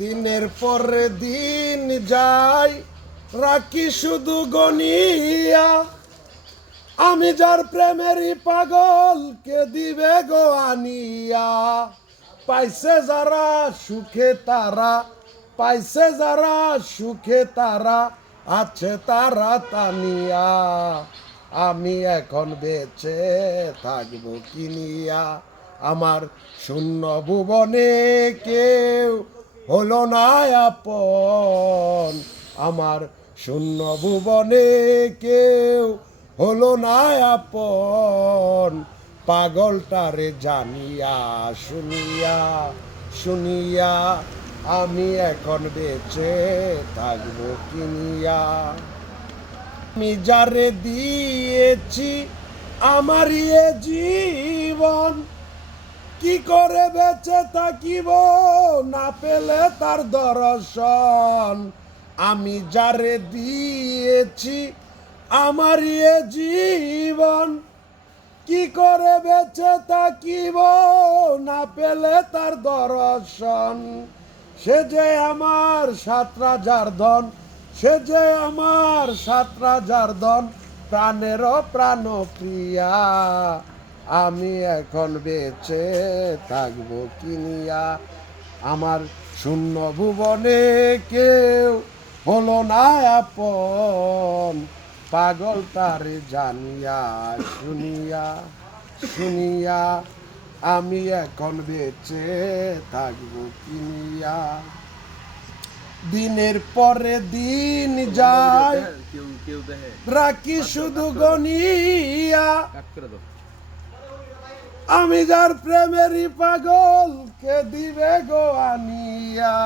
দিনের পরে দিন যায় রাখি শুধু গনিয়া, আমি যার প্রেমেরই পাগল কে দিবে গো আনিয়া। পাইছে যারা সুখে তারা, পাইছে যারা সুখে তারা, আছে তারা তানিয়া। আমি এখন বেঁচে থাকবো কিনিয়া, আমার শূন্য ভুবনে কেউ হলো না আপন, আমার শূন্য ভুবনে কেউ হলো না আপন। পাগলটারে জানিয়া শুনিয়া শুনিয়া, আমি এখন বেঁচে থাকবো কিনিয়া। আমি যারে দিয়েছি আমার এ জীবন, কি করে বেঁচে থাকিব না পেলে তার দর্শন। আমি যারে দিয়েছি আমার এ জীবন, কি করে বেঁচে থাকিব না পেলে তার দর্শন। সে যে আমার 7 রাজার ধন, সে যে আমার 7 রাজার ধন, প্রাণেরও প্রাণ প্রিয়া। আমি এখন বেঁচে থাকবো কিনিয়া, আমার শূন্য ভুবনে কেউ হলো না আপন। পাগল তারে জানিয়া শুনিয়া শুনিয়া, আমি এখন বেঁচে থাকবো কিনিয়া। দিনের পরে দিন যায় রাখি শুধু গনিয়া, আমি যার প্রেমেরই পাগল কে দিবে গো আনিয়া।